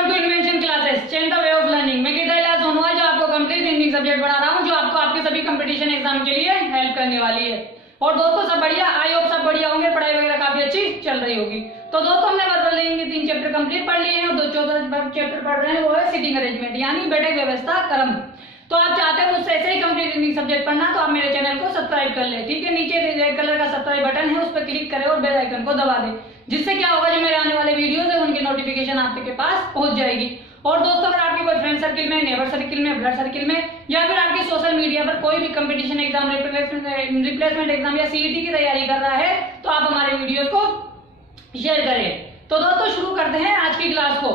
Welcome to invention classes, change the way of learning. मैं गीता इलाज सोनोवाल जो आपको कंप्लीट हिंदी सब्जेक्ट पढ़ा रहा हूँ, जो आपको आपके सभी कंपटीशन एग्जाम के लिए हेल्प करने वाली है। और दोस्तों सब बढ़िया, आई होप सब बढ़िया होंगे, पढ़ाई वगैरह काफी अच्छी चल रही होगी। तो दोस्तों हमने वर्बल लर्निंग के 3 चैप्टर कंप्लीट पढ़ लिए हैं और 2 चौथा चैप्टर पढ़ रहे हैं, वो है सिटिंग अरेंजमेंट यानी बैठक व्यवस्था क्रम। तो आप चाहते हो मुझसे ऐसे ही कंप्लीट हिंदी सब्जेक्ट पढ़ना, तो आप मेरे चैनल को सब्सक्राइब कर ले, ठीक है। नीचे रेड कलर का सब्सक्राइब बटन है, उस पर क्लिक करें और बेल आइकन को दबा दें, जिससे क्या होगा, जो मेरे आने वाले वीडियोस है उनकी नोटिफिकेशन आपके पास पहुंच जाएगी। और दोस्तों अगर आपके कोई फ्रेंड सर्किल में, नेबर सर्किल में, ब्लड सर्किल में या फिर आपकी सोशल मीडिया पर कोई भी कंपटीशन एग्जाम, रिप्लेसमेंट एग्जाम या सीईटी की तैयारी कर रहा है, तो आप हमारे वीडियोस को शेयर करें। तो दोस्तों शुरू करते हैं आज की क्लास को।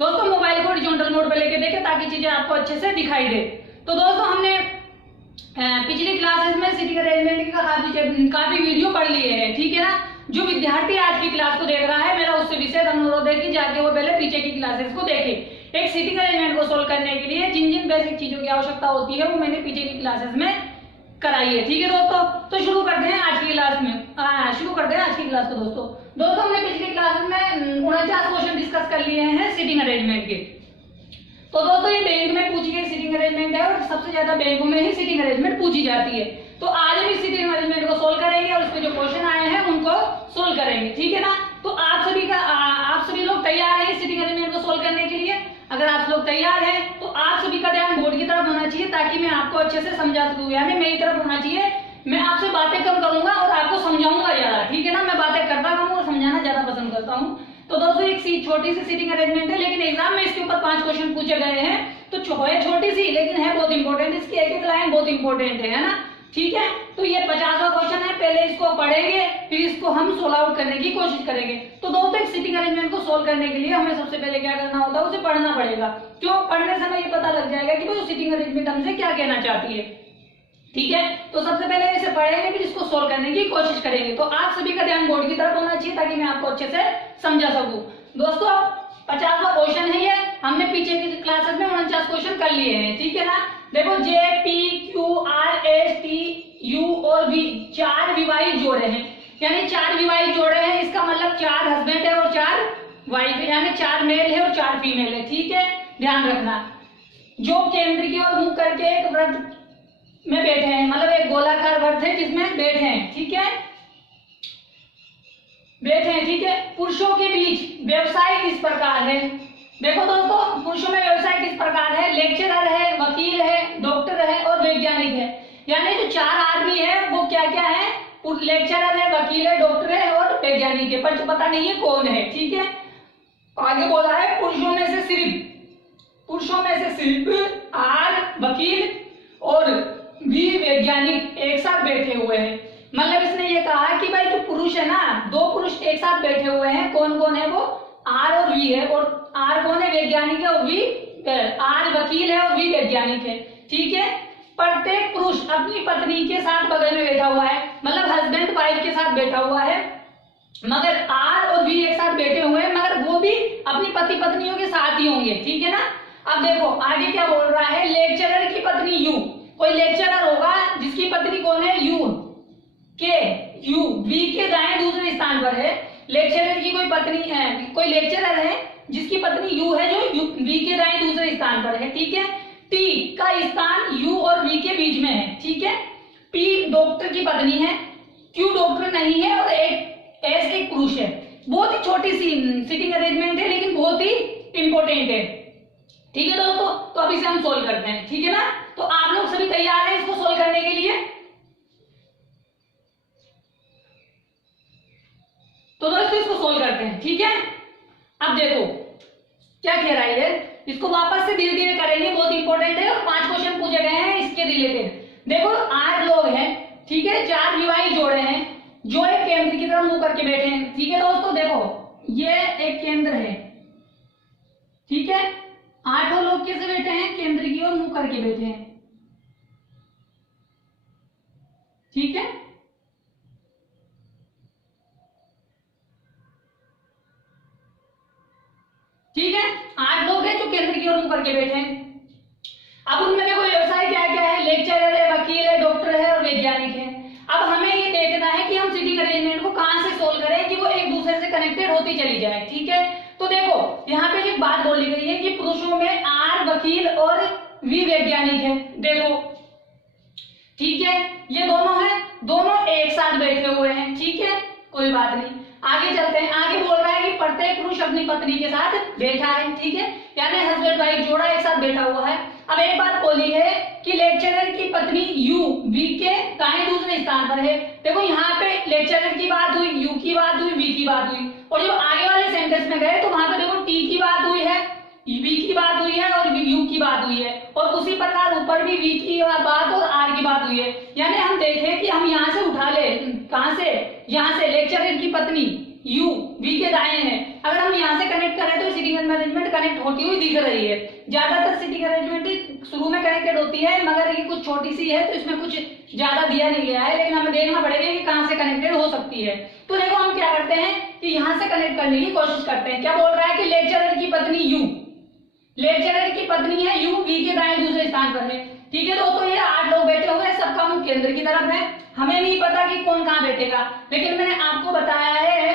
दोस्तों मोबाइल को हॉरिजॉन्टल मोड पर लेके देखें ताकि चीजें आपको अच्छे से दिखाई दे। तो दोस्तों हमने पिछली क्लासेस में सिटिंग अरेंजमेंट का काफी वीडियो पढ़ लिए हैं, ठीक है ना। जो विद्यार्थी आज की क्लास को देख रहा है, मेरा उससे विशेष अनुरोध है कि जाके वो पहले पीछे की क्लासेस को देखे। एक सिटिंग अरेंजमेंट को सोल्व करने के लिए जिन जिन बेसिक चीजों की आवश्यकता होती है वो मैंने पीछे की क्लासेस में कराई है, ठीक है दोस्तों। तो शुरू करते हैं आज की क्लास में, शुरू करते हैं आज की क्लास को। दोस्तों हमने पिछली क्लास में 49 क्वेश्चन डिस्कस कर लिए हैं सिटिंग अरेंजमेंट के। तो दोस्तों ये बैंक में पूछी गई सिटिंग अरेंजमेंट है और सबसे ज्यादा बैंकों में ही सिटिंग अरेंजमेंट पूछी जाती है। तो आज हम इस सिटिंग अरेंजमेंट को सोल्व करेंगे और इसमें जो क्वेश्चन आए हैं उनको सोल्व करेंगे, ठीक है ना। तो आप सभी लोग तैयार हैं इस सिटिंग अरेंजमेंट को सोल्व करने के लिए? अगर आप लोग तैयार हैं तो आप सभी का ध्यान बोर्ड की तरफ होना चाहिए, ताकि मैं आपको अच्छे से समझा सकूं, यानी मेरी तरफ होना चाहिए। मैं आपसे बातें कम करूंगा और आपको समझाऊंगा ज्यादा, ठीक है ना। मैं बातें करता कम और समझाना ज्यादा पसंद करता हूँ। तो दोस्तों एक छोटी सी सिटिंग अरेंजमेंट है, लेकिन एग्जाम में इसके ऊपर 5 क्वेश्चन पूछे गए हैं। तो है छोटी सी लेकिन है बहुत इंपॉर्टेंट, इसकी एक एक लाइन बहुत इंपॉर्टेंट है ना, ठीक है। तो ये 50वां क्वेश्चन है, पहले इसको पढ़ेंगे फिर इसको हम सोल्व आउट करने की कोशिश करेंगे। तो दोस्तों एक सिटिंग अरेंजमेंट को सोल्व करने के लिए हमें सबसे पहले क्या करना होता है, उसे पढ़ना पड़ेगा। क्यों? पढ़ने से हमें ये पता लग जाएगा कि वो सिटिंग अरेंजमेंट हमसे क्या कहना चाहती है, ठीक है। तो सबसे पहले इसे पढ़ेंगे फिर इसको सोल्व करने की कोशिश करेंगे। तो आप सभी का ध्यान बोर्ड की तरफ होना चाहिए ताकि मैं आपको अच्छे से समझा सकूं। दोस्तों 50वां क्वेश्चन है ये, हमने पीछे की क्लासेस में 49 क्वेश्चन कर लिए हैं, ठीक है ना। देखो J P Q R S T U और V 4 विवाहित जोड़े हैं, यानी 4 विवाहित जोड़े हैं। इसका मतलब 4 हस्बैंड है और 4 वाइफ है, यानी 4 मेल है और 4 फीमेल है, ठीक है। ध्यान रखना, जो केंद्र की ओर मुख करके एक वृत्त में बैठे हैं, मतलब एक गोलाकार वृत्त है जिसमें बैठे हैं, ठीक है, बैठे हैं, ठीक है। पुरुषों के बीच व्यवसाय इस प्रकार है। देखो दोस्तों पुरुषों में व्यवसाय किस प्रकार है, लेक्चरर है, वकील है, डॉक्टर है और वैज्ञानिक है। यानी जो 4 आदमी है वो क्या क्या है, लेक्चरर है, वकील है, डॉक्टर है और वैज्ञानिक है, पर पता नहीं है कौन है, ठीक है। आगे बोला है पुरुषों में से सिर्फ आर वकील और भी वैज्ञानिक एक साथ बैठे हुए हैं। मतलब इसने ये कहा कि भाई जो पुरुष है ना, 2 पुरुष एक साथ बैठे हुए हैं, कौन कौन है वो, आर और वी है। और आर कौन है, वैज्ञानिक है, और वी आर वकील है और वी वैज्ञानिक है, ठीक है। प्रत्येक पुरुष अपनी पत्नी के साथ बगल में बैठा हुआ है, मतलब हस्बैंड वाइफ के साथ बैठा हुआ है, मगर आर और वी एक साथ बैठे हुए हैं, मगर वो भी अपनी पति पत्नियों के साथ ही होंगे, ठीक है ना। अब देखो आगे क्या बोल रहा है, लेक्चरर की पत्नी यू, कोई लेक्चरर होगा जिसकी पत्नी कौन है, यू वी के दाएं दूसरे स्थान पर है। लेक्चरर की कोई पत्नी है, कोई लेक्चरर है जिसकी पत्नी यू है, जो वी के दाएं दूसरे स्थान पर है, ठीक है। टी का स्थान यू और वी के बीच में है, ठीक है। पी डॉक्टर की पत्नी है, क्यू डॉक्टर नहीं है और एस एक पुरुष है। बहुत ही छोटी सी सिटिंग अरेंजमेंट है लेकिन बहुत ही इंपॉर्टेंट है, ठीक है दोस्तों। तो अब इसे हम सोल्व करते हैं, ठीक है ना। तो आप लोग सभी तैयार हैं इसको सोल्व करने के लिए? तो दोस्तों इसको सोल्व करते हैं, ठीक है। अब देखो क्या कह रहा है, इसको वापस से धीरे धीरे करेंगे, बहुत इंपॉर्टेंट है और 5 क्वेश्चन पूछे गए हैं इसके रिलेटेड। देखो 8 लोग हैं, ठीक है, 4 विवाहित जोड़े हैं जो एक केंद्र की तरफ मुंह करके बैठे हैं, ठीक है दोस्तों। देखो ये एक केंद्र है, ठीक है। 8 लोग कैसे बैठे हैं, केंद्र की ओर मुंह करके बैठे हैं, ठीक है। ठीक है, 8 लोग हैं जो केंद्र की ओर मुंह करके बैठे हैं। अब उनमें देखो व्यवसाय क्या क्या है, लेक्चरर है, वकील है, डॉक्टर है और वैज्ञानिक है। अब हमें ये देखना है कि हम सिटिंग अरेंजमेंट को कहां से सोल्व करें कि वो एक दूसरे से कनेक्टेड होती चली जाए, ठीक है। तो देखो यहाँ पे एक बात बोली गई है कि पुरुषों में आर वकील और वी वैज्ञानिक है। देखो ठीक है, ये दोनों है, दोनों एक साथ बैठे हुए हैं, ठीक है, कोई बात नहीं। आगे चलते हैं, आगे बोल रहा है कि प्रत्येक पुरुष अपनी पत्नी के साथ बैठा है, ठीक है, यानी हस्बैंड वाइफ जोड़ा एक साथ बैठा हुआ है। अब एक बात बोली है कि लेक्चरर की पत्नी यू वी के दाएं दूसरे स्थान पर है। देखो यहाँ पे लेक्चरर की बात हुई, यू की बात हुई, वी की बात हुई, और जब आगे वाले सेंटेंस में गए तो वहां पे देखो टी की बात हुई है, वी की बात हुई है और यू की बात हुई है, और उसी प्रकार ऊपर भी वी की बात और आर की बात हुई है। यानी हम देखें कि हम यहाँ से उठा ले, कहां से, यहाँ से लेक्चरर की पत्नी यू वी के दाएं है, अगर हम यहाँ से कनेक्ट करें तो सिटिंग अरेंजमेंट कनेक्ट होती हुई दिख रही है। ज्यादातर सिटिंग अरेंजमेंट शुरू में कनेक्टेड होती है, मगर ये कुछ छोटी सी है तो इसमें कुछ ज्यादा दिया नहीं गया है, लेकिन हमें देखना पड़ेगा कि कहां से कनेक्टेड हो सकती है। तो देखो हम क्या करते हैं कि यहाँ से कनेक्ट करने की कोशिश करते हैं। क्या बोल रहा है कि लेक्चरर की पत्नी यू, लेक्चरर की पत्नी है यू, वी के दाएं दूसरे स्थान पर है, ठीक है। तो ये 8 लोग बैठे हुए हैं, सबका मुंह केंद्र की तरफ है, हमें नहीं पता कि कौन कहां बैठेगा, लेकिन मैंने आपको बताया है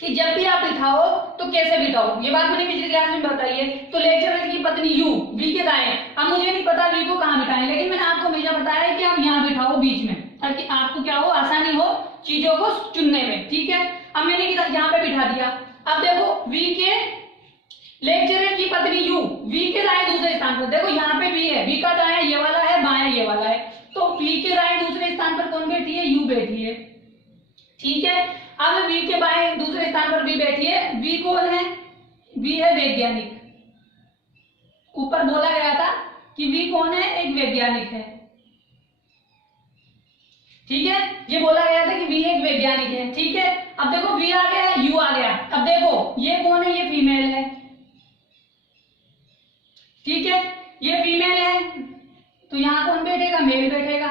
कि जब भी आप बिठाओ तो कैसे बिठाओ, ये बात मैंने पिछली क्लास में बताई है। तो लेक्चरर की पत्नी यू वी के दाएं, अब मुझे नहीं पता वी को कहां बिठाएं, लेकिन मैंने आपको हमेशा बताया है कि आप यहाँ बिठाओ बीच में, ताकि आपको क्या हो, आसानी हो चीजों को चुनने में, ठीक है। अब मैंने यहाँ पे बिठा दिया। अब देखो वी के लेक्चरर की पत्नी यू वी के दाएं दूसरे स्थान पर, देखो यहाँ पे वी है, वी का दाएं ये वाला है, बाएं ये वाला है, तो वी के दाएं दूसरे स्थान पर कौन बैठी है, यू बैठी है, ठीक है। अब वी के बाएं दूसरे स्थान पर वी बैठी है, वी कौन है, वी है वैज्ञानिक, ऊपर बोला गया था कि वी कौन है, एक वैज्ञानिक है, ठीक है, ये बोला गया था कि वी एक वैज्ञानिक है, ठीक है। अब देखो वी आ गया, यू आ गया, अब देखो ये कौन है, ये फीमेल है, ठीक है, ये फीमेल है, तो यहाँ कौन बैठेगा, मेल बैठेगा,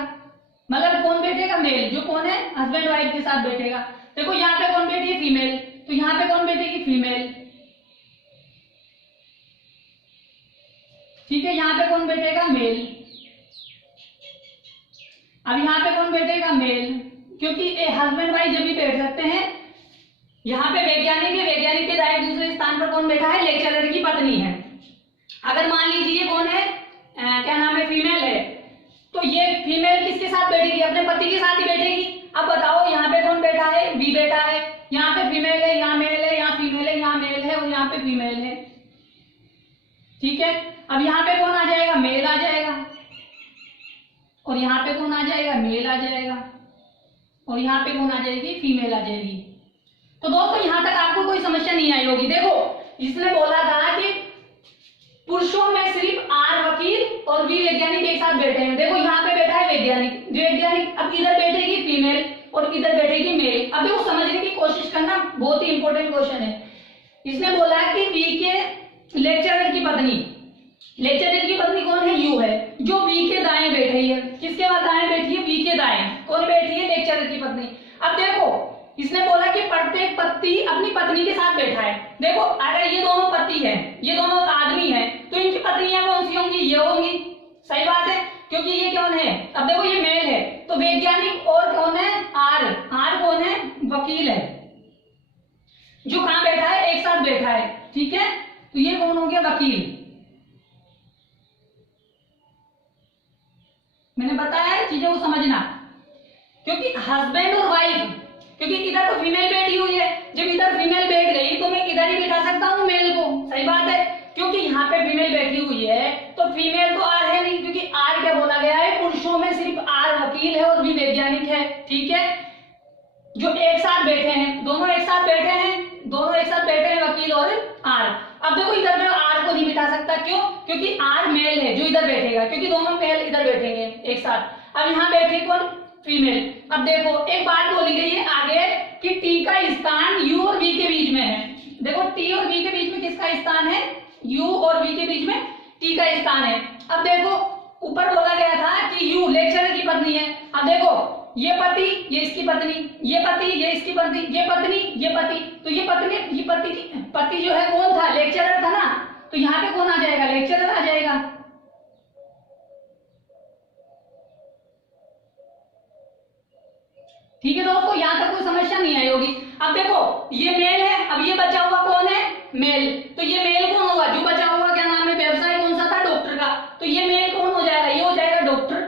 मतलब कौन बैठेगा, मेल, जो कौन है, हस्बैंड वाइफ के साथ बैठेगा। देखो यहाँ पे कौन बैठी है, फीमेल, तो यहाँ पे कौन बैठेगी, फीमेल, ठीक है, यहाँ पे कौन बैठेगा, मेल, अब यहाँ पे कौन बैठेगा, मेल, क्योंकि हस्बैंड वाइफ जब भी बैठ सकते हैं। यहाँ पे वैज्ञानिक है, वैज्ञानिक के दाएं दूसरे स्थान पर कौन बैठा है, लेक्चरर की पत्नी है। अगर मान लीजिए कौन है, क्या नाम है, फीमेल है, तो ये फीमेल किसके साथ बैठेगी, अपने पति के साथ ही बैठेगी। अब बताओ यहाँ पे कौन बैठा है, वी बैठा है, यहाँ पे फीमेल है, यहाँ मेल है, यहाँ फीमेल है, यहाँ मेल है और यहाँ पे फीमेल है, ठीक है। अब यहाँ पे कौन आ जाएगा, मेल आ जाएगा, और यहाँ पे कौन आ जाएगा, मेल आ जाएगा, और यहाँ पे कौन आ जाएगी, फीमेल आ जाएगी। तो दोस्तों यहाँ तक आपको कोई समस्या नहीं आई होगी। देखो इसने बोला था कि पुरुषों में सिर्फ आर वकील और वी वैज्ञानिक एक साथ बैठे हैं। देखो यहाँ पे बैठा है वैज्ञानिक, वैज्ञानिक, अब इधर बैठेगी फीमेल और इधर बैठेगी मेल। अब देखो समझने की कोशिश करना, बहुत ही इंपॉर्टेंट क्वेश्चन है। इसने बोला कि वी के लेक्चरर की पत्नी, लेक्चरर की पत्नी कौन है, यू है, जो वी के दाएं बैठी है, किसके बाद दाएं बैठी है, वी के दाएं, कौन बैठी है, लेक्चरर की पत्नी। अब देखो इसने बोला कि प्रत्येक पति अपनी पत्नी के साथ बैठा है। देखो अगर ये दोनों पति हैं, ये दोनों आदमी हैं, तो इनकी पत्नियां कौन सी होंगी, ये होंगी, सही बात है, क्योंकि ये कौन है, अब देखो ये मेल है, तो वैज्ञानिक और कौन है, आर, आर कौन है, वकील है, जो कहां बैठा है, एक साथ बैठा है, ठीक है। तो ये कौन हो गया, वकील। मैंने बताया है चीजों को समझना, क्योंकि हस्बैंड और वाइफ, क्योंकि इधर तो फीमेल बैठी हुई है, जब इधर फीमेल बैठ गई तो मैं इधर ही बैठा सकता हूँ मेल को, सही बात है, क्योंकि यहाँ पे फीमेल बैठी हुई है तो फीमेल तो आर है नहीं, क्योंकि आर क्या बोला गया है, पुरुषों में सिर्फ आर वकील है और भी वैज्ञानिक है, ठीक है, जो एक साथ बैठे हैं, दोनों एक साथ बैठे हैं, दोनों एक साथ बैठे हैं, वकील और आर। अब देखो इधर मैं आर को नहीं बिठा सकता, क्यों, क्योंकि आर मेल है जो इधर बैठेगा, क्योंकि दोनों मेल इधर बैठेंगे एक साथ। अब यहाँ बैठे कौन, फीमेल। अब देखो एक बात बोली गई है आगे कि टी का स्थान यू और वी के बीच में है। देखो टी और वी के बीच में किसका स्थान है, यू और वी के बीच में टी का स्थान है। अब देखो ऊपर बोला गया था कि यू लेक्चरर की पत्नी है। अब देखो ये पति, ये इसकी पत्नी, ये पति, ये इसकी पत्नी, ये पत्नी, ये पति, तो ये पत्नी, ये पति जो है कौन था, लेक्चरर था ना, तो यहाँ पे कौन आ जाएगा, लेक्चरर आ जाएगा। ठीक है दोस्तों, यहां तक कोई समस्या नहीं आई होगी। अब देखो ये मेल है, अब ये बचा हुआ कौन है, मेल, तो ये मेल कौन होगा, जो बचा हुआ क्या नाम है, व्यवसाय कौन सा था, डॉक्टर का, तो ये मेल कौन हो जाएगा, ये हो जाएगा डॉक्टर,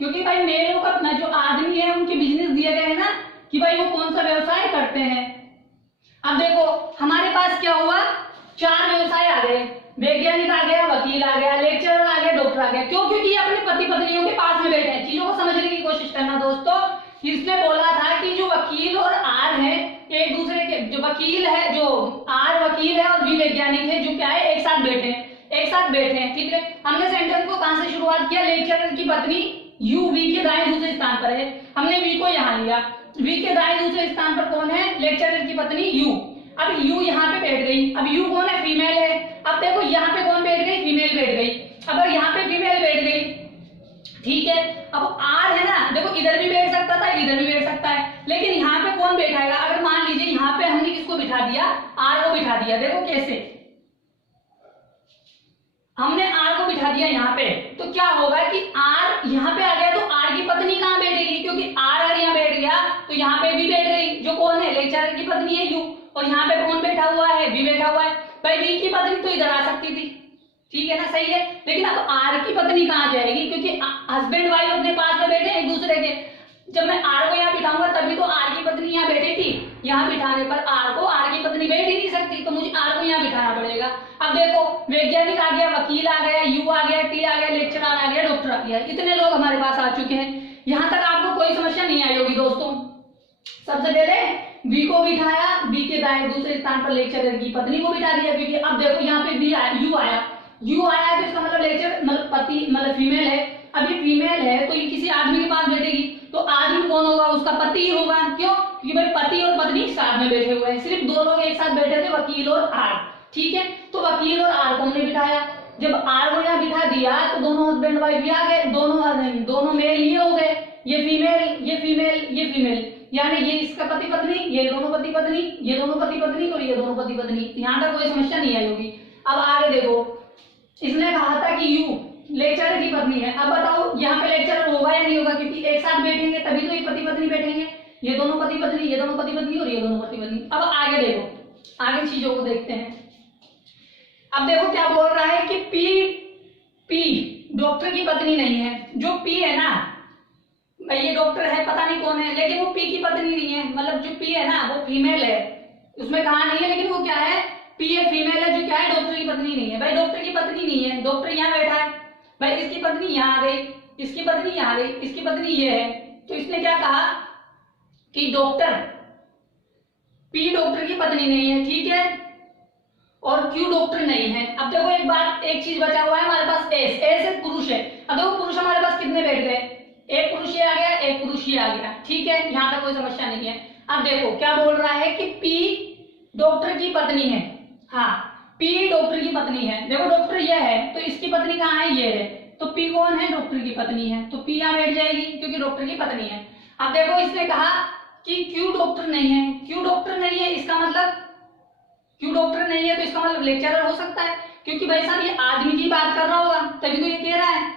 क्योंकि भाई मेलों का अपना जो आदमी है उनके बिजनेस दिए गए हैं ना कि भाई वो कौन सा व्यवसाय करते हैं। अब देखो हमारे पास क्या हुआ, 4 व्यवसाय आ गए, वैज्ञानिक आ गया, वकील आ गया, लेक्चरर आ गया, डॉक्टर आ गया। क्यों, क्योंकि ये अपने पति पत्नियों के पास में बैठे हैं। चीजों को समझने की कोशिश करना दोस्तों। इसने बोला था कि जो वकील और आर है एक दूसरे के, जो वकील है, जो आर वकील है और वी वैज्ञानिक है, जो क्या है एक साथ बैठे हैं, एक साथ बैठे हैं, ठीक है। हमने सेंटेंस को कहां से शुरुआत किया, लेक्चरर की पत्नी यू वी के दाएं दूसरे स्थान पर है, हमने वी को यहाँ लिया, वी के दाएं दूसरे स्थान पर कौन है, लेक्चरर की पत्नी यू। अब यू यहाँ पे बैठ गई, अब यू कौन है, फीमेल है। अब देखो यहाँ पे कौन बैठ गई, फीमेल बैठ गई। अब यहाँ पे फीमेल बैठ गई, ठीक है। अब आर है ना, देखो इधर भी बैठ सकता था, इधर भी बैठ सकता है, लेकिन यहाँ पे कौन बैठाएगा, अगर मान लीजिए यहाँ पे हमने किसको बिठा दिया, आर को बिठा दिया, देखो कैसे, हमने आर को बिठा दिया यहाँ पे, तो क्या होगा कि आर यहाँ पे आ गया, तो आर की पत्नी कहाँ बैठेगी, क्योंकि आर अगर यहाँ बैठ गया तो यहाँ पे भी बैठ गई, जो कौन है, लेक्चरर की पत्नी है यू, और यहाँ पे कौन बैठा हुआ है, वी बैठा हुआ है। भाई वी की पत्नी तो इधर आ सकती थी, ठीक है ना, सही है, लेकिन अब आर की पत्नी कहाँ जाएगी, क्योंकि हस्बैंड वाइफ अपने पास में बैठे एक दूसरे के। जब मैं आर को यहाँ बिठाऊंगा तभी तो आर की पत्नी यहाँ बैठेगी, यहाँ बिठाने पर आर को आर की पत्नी बैठ ही नहीं सकती, तो मुझे आर को यहाँ बिठाना पड़ेगा। अब देखो वैज्ञानिक आ गया, वकील आ गया, यू आ गया, टी आ गया, लेक्चरर आ गया, डॉक्टर आ गया, इतने लोग हमारे पास आ चुके हैं। यहाँ तक आपको कोई समस्या नहीं आई होगी दोस्तों। सबसे पहले वी को बिठाया, वी के दाएं दूसरे स्थान पर लेक्चरर की पत्नी को बिठा दिया, क्योंकि अब देखो यहाँ पे वी आया, यू आया, यू आया तो इसका मतलब लेक्चर मतलब पति मतलब फीमेल है। अब ये फीमेल है तो ये किसी आदमी के पास बैठेगी, तो आदमी कौन होगा, उसका पति ही होगा। क्यों, क्योंकि भाई पति और पत्नी साथ में बैठे हुए हैं, सिर्फ 2 लोग एक साथ बैठे थे, वकील और आर, ठीक है। तो वकील और आर को हमने बिठाया, जब आर को यहाँ बिठा दिया तो दोनों हस्बैंड वाइफ भी आ गए, दोनों मेल ये हो गए, ये फीमेल, ये फीमेल, ये फीमेल, यानी ये इसका पति पत्नी, ये दोनों पति पत्नी, ये दोनों पति पत्नी और ये दोनों पति पत्नी। यहाँ तक कोई समस्या नहीं आई होगी। अब आगे देखो, इसने कहा था कि यू लेक्चरर की पत्नी है। अब बताओ यहाँ पे लेक्चरर होगा या नहीं होगा, क्योंकि एक साथ बैठेंगे तभी तो ये पति पत्नी बैठेंगे, ये दोनों पति पत्नी, ये दोनों पति पत्नी और ये दोनों पति पत्नी। अब आगे देखो, आगे चीजों को देखते हैं। अब देखो क्या बोल रहा है कि पी डॉक्टर की पत्नी नहीं है। जो पी है ना भाई, ये डॉक्टर है, पता नहीं कौन है, लेकिन वो पी की पत्नी नहीं है, मतलब जो पी है ना वो फीमेल है, उसमें कहा नहीं है, लेकिन वो क्या है, पी है, फीमेल है, जो क्या है डॉक्टर की पत्नी नहीं है। भाई डॉक्टर की पत्नी नहीं है, डॉक्टर यहाँ बैठा है, भाई इसकी पत्नी यहाँ आ गई, इसकी पत्नी यहाँ आ गई, इसकी पत्नी ये है, तो इसने क्या कहा कि डॉक्टर पी डॉक्टर की पत्नी नहीं है, ठीक है, और क्यू डॉक्टर नहीं है। अब देखो एक बात, एक चीज बचा हुआ है हमारे पास, एस, एस एक पुरुष है। अब देखो पुरुष हमारे पास कितने बैठ गए, एक पुरुष ये आ गया, एक पुरुष ये आ गया, ठीक है, यहाँ तक कोई समस्या नहीं है। अब देखो क्या बोल रहा है कि पी डॉक्टर की पत्नी है, हाँ पी डॉक्टर की पत्नी है। देखो डॉक्टर ये है तो इसकी पत्नी कहाँ है, ये है, तो पी कौन है, डॉक्टर की पत्नी है, तो पी यहाँ बैठ जाएगी क्योंकि डॉक्टर की पत्नी है। अब देखो इसने कहा कि क्यू डॉक्टर नहीं है, क्यू डॉक्टर नहीं है, इसका मतलब क्यू डॉक्टर नहीं है तो इसका मतलब लेक्चरर हो सकता है, क्योंकि भाई साहब ये आदमी की बात कर रहा होगा तभी तो ये कह रहा है,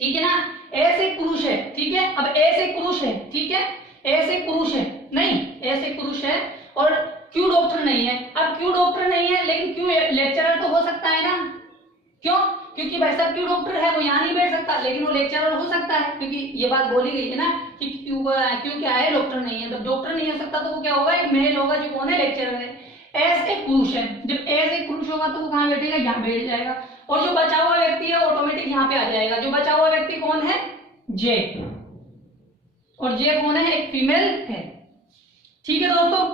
ठीक है ना। एस एक पुरुष है, ठीक है, अब एस एक पुरुष है, ठीक है, एस एक पुरुष है, नहीं एस एक पुरुष है और क्यू डॉक्टर नहीं है। अब क्यू डॉक्टर नहीं है लेकिन क्यू लेक्चरर तो हो सकता है ना, क्यों, क्योंकि भाई साहब क्यू डॉक्टर है वो यहाँ नहीं बैठ सकता, लेकिन वो लेक्चरर हो सकता है, क्योंकि ये बात बोली गई है ना कि क्यू क्या है, डॉक्टर नहीं है। जब डॉक्टर नहीं हो सकता तो वो क्या होगा, एक मेल होगा जो कौन है, लेक्चरर है। एस एक पुरुष है, जब एस एक पुरुष होगा तो वो कहाँ बैठेगा, यहाँ बैठ जाएगा, और जो बचा हुआ व्यक्ति है ऑटोमेटिक यहाँ पे आ जाएगा। जो बचा हुआ व्यक्ति कौन है, जे, और जे कौन है, एक फीमेल है, ठीक है दोस्तों।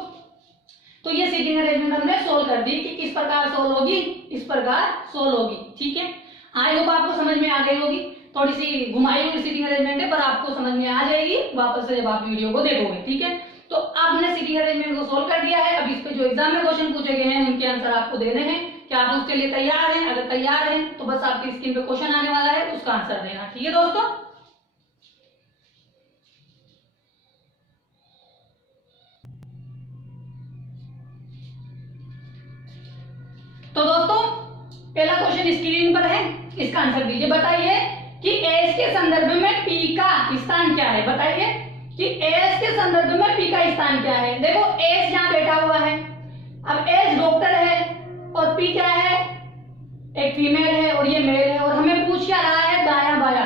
तो ये सीटिंग अरेंजमेंट हमने सोल्व कर दी कि किस प्रकार सोल्व होगी, इस प्रकार सोल्व होगी, ठीक है। आई होप आपको समझ में आ गई होगी, थोड़ी सी घुमाई हुई सीटिंग अरेंजमेंट है पर आपको समझ में आ जाएगी वापस से जब आप वीडियो को देखोगे, ठीक है। तो आपने सीटिंग अरेंजमेंट को सोल्व कर दिया है। अब इस पे जो एग्जाम में क्वेश्चन पूछे गए हैं उनके आंसर आपको देने हैं। क्या आप उसके लिए तैयार हैं? अगर तैयार हैं तो बस आपकी स्क्रीन पे क्वेश्चन आने वाला है, उसका आंसर देना, ठीक है दोस्तों। तो दोस्तों पहला क्वेश्चन स्क्रीन पर है, इसका आंसर दीजिए। बताइए कि एस के संदर्भ में पी का स्थान क्या है। बताइए कि एस के संदर्भ में पी का स्थान क्या है। देखो एस यहाँ बैठा हुआ है, अब एस डॉक्टर है और पी क्या है, एक फीमेल है और ये मेल है, और हमें पूछ क्या रहा है, दाया बाया।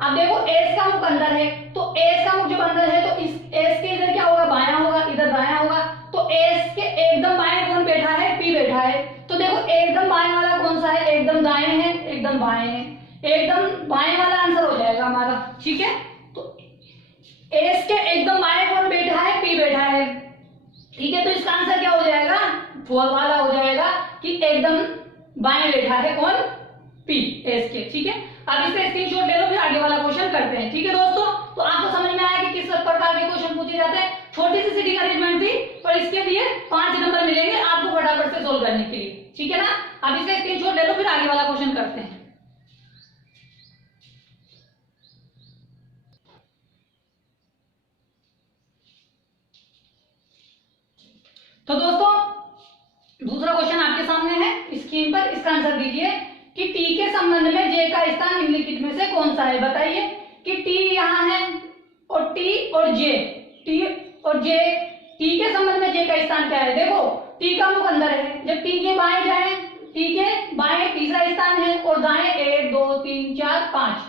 अब देखो एस का मुख अंदर है, तो एस का मुख जब अंदर है तो इस एस के इधर क्या होगा, बाया होगा, इधर दाया होगा। तो एस के एकदम बाएं कौन बैठा है, पी बैठा है। तो देखो एकदम बाएं वाला कौन सा है, एकदम दाएं है, एकदम बाएं है, एकदम बाएं वाला आंसर हो जाएगा हमारा। ठीक है, तो एस के एकदम बाएं कौन बैठा है, पी बैठा है। ठीक है, तो इसका आंसर क्या हो जाएगा, फोर वाला हो जाएगा कि एकदम बाएं बैठा है कौन, पी, एस के। ठीक है, अब इसका स्क्रीनशॉट ले लो, फिर आगे वाला क्वेश्चन करते हैं। ठीक है दोस्तों, तो आपको समझ में आया कि किस प्रकार के क्वेश्चन पूछे जाते हैं। छोटी सी सीटिंग अरेंजमेंट थी, पर इसके लिए 5 नंबर मिलेंगे आपको फटाफट से सोल्व करने के लिए। ठीक है ना, अब इसका स्क्रीनशॉट ले लो, फिर आगे वाला क्वेश्चन करते हैं। तो दोस्तों दूसरा क्वेश्चन आपके सामने है स्क्रीन पर, इसका आंसर दीजिए कि टी के संबंध में जे का स्थान निम्नलिखित में से कौन सा है। बताइए कि टी यहाँ है और टी और जे, टी और जे, टी के संबंध में जे का स्थान क्या है। देखो टी का मुख अंदर है, जब टी के बाएं जाए, टी के बाएं तीसरा स्थान है और दाएं 1 2 3 4 5,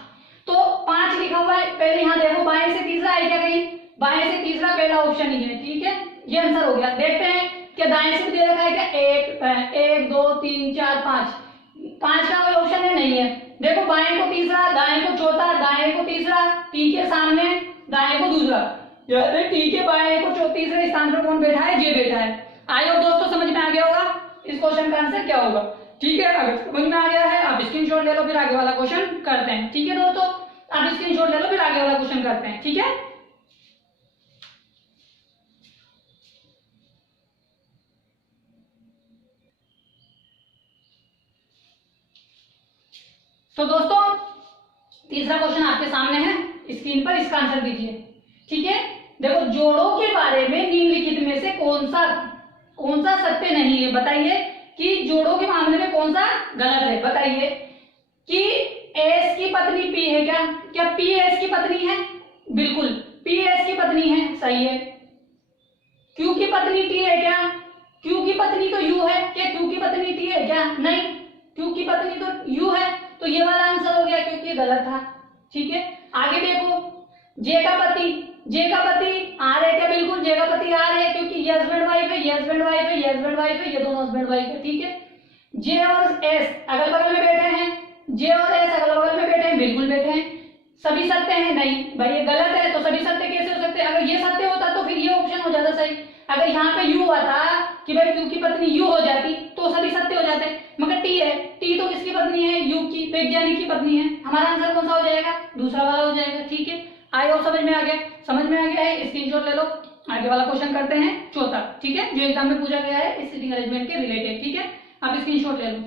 तो 5 लिखा हुआ है। पहले यहाँ देखो बाएं से तीसरा है क्या, कहीं बाएं से तीसरा पहला ऑप्शन ही है। ठीक है, ये आंसर हो गया। देखते हैं कि दाएं से दे रखा है क्या, 1 2 3 4 5, 5 का कोई ऑप्शन है, नहीं है। देखो बाएं को तीसरा, दाएं को चौथा, दाएं को तीसरा, टी के सामने, दाएं को दूसरा, यानी टी के बाएं को तीसरे स्थान पर कौन बैठा है, जे बैठा है। आई होप दोस्तों समझ में आ गया होगा इस क्वेश्चन का आंसर क्या होगा। ठीक है, अगर समझ में आ गया है आप स्क्रीनशॉट ले लो, फिर आगे वाला क्वेश्चन करते हैं। ठीक है दोस्तों, आप स्क्रीनशॉट ले लो, फिर आगे वाला क्वेश्चन करते हैं। ठीक है, तो दोस्तों तीसरा क्वेश्चन आपके सामने है स्क्रीन पर, इसका आंसर दीजिए। ठीक है, देखो जोड़ों के बारे में निम्नलिखित में से कौन सा सत्य नहीं है। बताइए कि जोड़ों के मामले में कौन सा गलत है। बताइए कि एस की पत्नी पी है क्या पी एस की पत्नी है, बिल्कुल पी एस की पत्नी है, सही है। क्यू की पत्नी टी है क्या, क्यू की पत्नी तो यू है क्या, क्यू की पत्नी टी है क्या, नहीं, क्यू की पत्नी तो यू है, तो ये वाला आंसर हो गया क्योंकि गलत था। ठीक है, आगे देखो जे का पति आर है क्या, बिल्कुल जे का पति आर है, क्योंकि ये हस्बैंड वाइफ है, ये हस्बैंड वाइफ है, ये हस्बैंड वाइफ है, ये दोनों हस्बैंड वाइफ है। ठीक है, जे और एस अगल बगल में बैठे हैं, जे और एस अगल बगल में बैठे हैं, बिल्कुल बैठे हैं। सभी सत्य हैं, नहीं भाई ये गलत है, तो सभी सत्य कैसे हो सकते हैं। अगर ये सत्य होता तो फिर ये ऑप्शन हो जाता सही। अगर यहाँ पे यू आता कि भाई क्यू की पत्नी यू हो जाती तो सभी सत्य हो जाते, मगर टी है, टी तो किसकी पत्नी है, यू की, वैज्ञानिक की पत्नी है। हमारा आंसर कौन सा हो जाएगा, दूसरा वाला हो जाएगा। ठीक है, आई होप समझ में आ गया, समझ में आ गया है, स्क्रीनशॉट ले लो, आगे वाला क्वेश्चन करते हैं चौथा। ठीक है, जो एग्जाम में पूछा गया है इस सीटिंग अरेंजमेंट के रिलेटेड। ठीक है, आप स्क्रीनशॉट ले लो।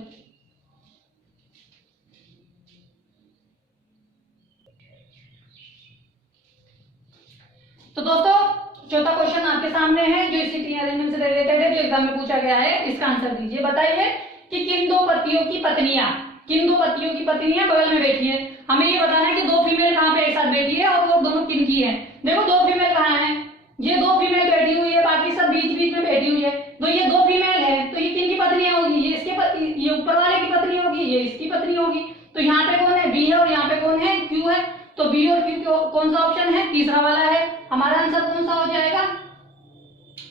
तो दोस्तों चौथा क्वेश्चन आपके सामने है जो इस सीटिंग अरेंजमेंट से रिलेटेड है, जो एग्जाम में पूछा गया है, इसका आंसर दीजिए। बताइए कि किन दो पतियों की पत्नियां बगल में बैठी है। हमें ये बताना है कि दो फीमेल कहाँ पे एक साथ बैठी है और वो दोनों किन की है। देखो दो फीमेल कहाँ है, ये दो फीमेल बैठी हुई है, बाकी सब बीच बीच में बैठी हुई है, तो ये दो फीमेल है, तो ये किन की पत्नियां होगी, ये इसके ये ऊपर वाले की पत्नी होगी, ये इसकी पत्नी होगी। तो यहाँ पे कौन है, बी है, और यहाँ पे कौन है, क्यू है। तो बी और क्यू कौन सा ऑप्शन है, तीसरा वाला है। हमारा आंसर कौन सा हो जाएगा,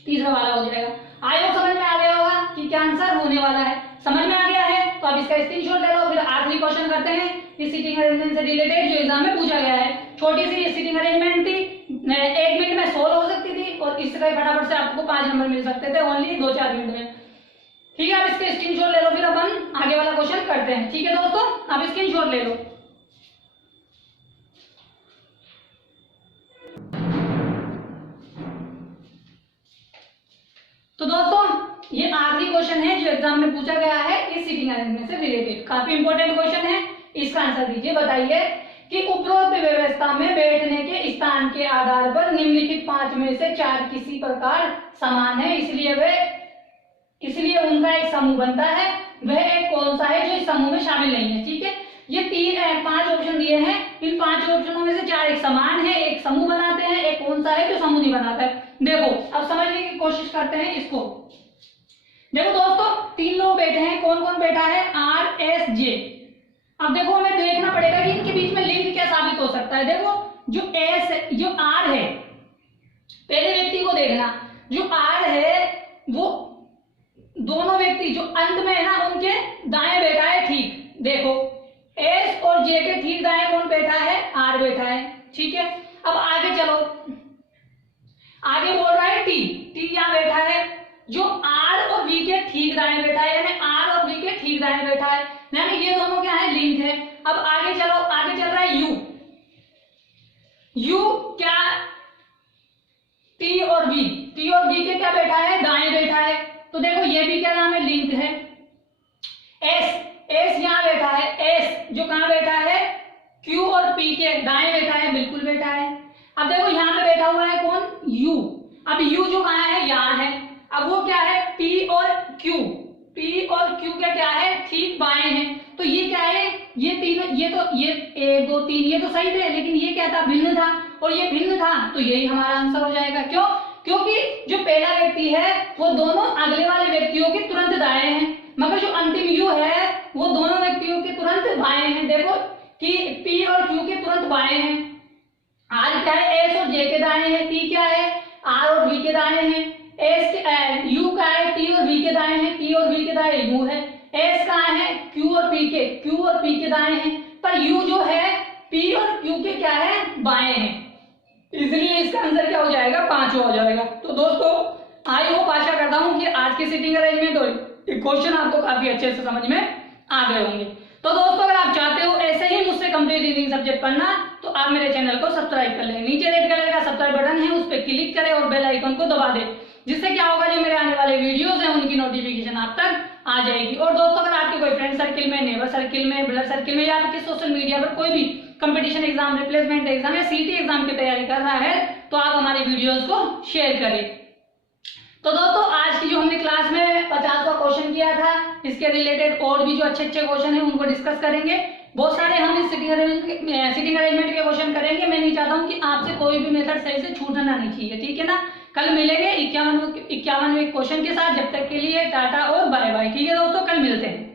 तीसरा वाला हो जाएगा। आई होप समझ में आ गया होगा कि क्या आंसर होने वाला है। समझ में आ गया है तो आप इसका स्क्रीनशॉट ले लो, फिर आखिरी क्वेश्चन करते हैं इस सीटिंग अरेंजमेंट से रिलेटेड जो एग्जाम में पूछा गया है। छोटी सी सीटिंग अरेंजमेंट थी, 1 मिनट में सोल्व हो सकती थी और इसका फटाफट से आपको 5 नंबर मिल सकते थे ओनली 2-4 मिनट में। ठीक है, आप इसके स्क्रीनशॉट ले लो, फिर अपन आगे वाला क्वेश्चन करते हैं। ठीक है दोस्तों, आप स्क्रीनशॉट ले लो। तो दोस्तों ये आखिरी क्वेश्चन है जो एग्जाम में पूछा गया है इस सीटिंग अरेंजमेंट से रिलेटेड, काफी इंपॉर्टेंट क्वेश्चन है, इसका आंसर दीजिए। बताइए कि उपरोक्त व्यवस्था में बैठने के स्थान के आधार पर निम्नलिखित 5 में से 4 किसी प्रकार समान है, इसलिए उनका एक समूह बनता है। वह एक कौन सा है जो इस समूह में शामिल नहीं है। ठीक है, ये 5 ऑप्शन दिए हैं, इन 5 ऑप्शनों में से 4 एक समान है, एक समूह बनाते हैं, एक कौन सा है जो समूह नहीं बनाता है। देखो अब समझने की कोशिश करते हैं इसको। देखो दोस्तों 3 लोग बैठे हैं, कौन कौन बैठा है, आर एस जे। अब देखो हमें देखना पड़ेगा कि इनके बीच में लिंक क्या साबित हो सकता है। देखो जो आर है, पहले व्यक्ति को देखना, जो आर है वो दोनों व्यक्ति जो अंत में है ना उनके दाएं बैठा है, ठीक। देखो एस और जे के ठीक दाएं कौन बैठा है, आर बैठा है, ठीक है। अब आगे चलो, आगे बोल रहा है टी यहां बैठा है, जो आर और वी के ठीक दाएं बैठा है, यानी आर और वी के ठीक दाएं बैठा है, यानी ये दोनों क्या है, लिंक है। अब आगे चलो, आगे चल रहा है यू क्या, टी और बी के क्या बैठा है, दाएं बैठा है, तो देखो ये भी क्या नाम है, लिंक है। एस यहां बैठा है, एस जो कहां बैठा है, क्यू और पी के दाएं बैठा है, बिल्कुल बैठा है। अब देखो यहां पे बैठा हुआ है कौन, यू। अब यू जो कहां है, यहां है। अब वो क्या है, पी और क्यू के क्या है, ठीक बाएं हैं। तो ये क्या है, ये तीनों, ये 1 2 3 ये तो सही थे, लेकिन ये क्या था, भिन्न था, और ये भिन्न था, तो यही हमारा आंसर हो जाएगा। क्यों, क्योंकि जो पहला व्यक्ति है वो दोनों अगले वाले व्यक्तियों के तुरंत दाएं हैं, मगर जो अंतिम यू है वो दोनों व्यक्तियों के तुरंत बाएं हैं। देखो कि पी और क्यू के तुरंत बाएं हैं। आर क्या है, एस और जे के दाएं हैं, टी क्या है, आर और वी के दाएं हैं, यू का है, टी और वी के दाएं हैं, टी और वी के दाएं यू है। एस कहाँ है, क्यू और पी के दाएं हैं, पर यू जो है पी और क्यू के क्या है, बाएं हैं। इसलिए इसका आंसर क्या हो जाएगा, 5 हो जाएगा। तो दोस्तों आई होप, आशा करता हूं कि आज की सीटिंग अरेंजमेंट और क्वेश्चन आपको काफी अच्छे से समझ में आ गए होंगे। तो दोस्तों अगर आप चाहते हो ऐसे ही मुझसे कंप्लीट रीडिंग सब्जेक्ट पढ़ना, तो आप मेरे चैनल को सब्सक्राइब कर लें। नीचे रेड कलर का सब्सक्राइब बटन है, उस पर क्लिक करें और बेल आइकन को दबा दें, जिससे क्या होगा, जो मेरे आने वाले वीडियोस हैं उनकी नोटिफिकेशन आप तक आ जाएगी। और दोस्तों अगर आपके कोई फ्रेंड सर्किल में, नेबर सर्किल में, ब्लड सर्किल में, या फिर सोशल मीडिया पर कोई भी कंपटीशन एग्जाम, रिप्लेसमेंट एग्जाम या सीटी एग्जाम की तैयारी कर रहा है, तो आप हमारी वीडियोस को शेयर करें। तो दोस्तों आज की जो हमने क्लास में 50वां क्वेश्चन किया था, इसके रिलेटेड और भी जो अच्छे क्वेश्चन है उनको डिस्कस करेंगे। बहुत सारे हम इस सिटिंग अरेंजमेंट के क्वेश्चन करेंगे। मैं नहीं चाहता हूं कि आपसे कोई भी मेथड सही से छूटना नहीं चाहिए, ठीक है ना। कल मिलेंगे 51वें क्वेश्चन के साथ। जब तक के लिए टाटा और बाय बाय, ठीक है दोस्तों, कल मिलते हैं।